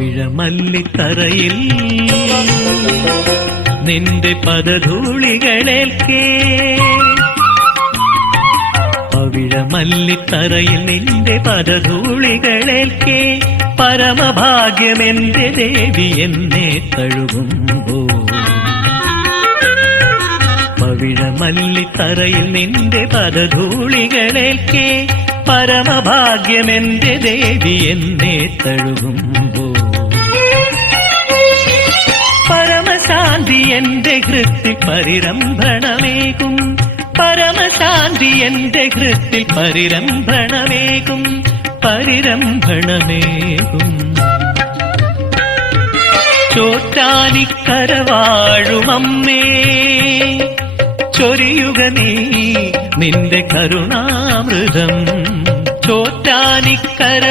പവിഴമല്ലിത്തറയിൽ നിന്റെ പദധൂളികളേൽക്കേ, പവിഴമല്ലിത്തറയിൽ നിന്റെ പദധൂളികളേൽക്കേ, പരമഭാഗ്യമെന്റെ ദേവി എന്നെ തഴുകുമ്പോ. പവിഴമല്ലിത്തറയിൽ നിന്റെ പദധൂളികളേൽക്കേ, പരമഭാഗ്യമെന്റെ ദേവി എന്നെ തഴുകുമ്പോ. പരമശാന്തി എന്റെ ഹൃത്തിൽ പരിരംഭണമേകും, പരമശാന്തി എന്റെ ഹൃത്തിൽ പരിരംഭണമേകും, പരിരംഭണമേകും. ചോറ്റാനിക്കര വാഴുമമ്മേ, ചൊരിയുക നീ നിന്റെ കരുണാമൃതം. ചോറ്റാനിക്കര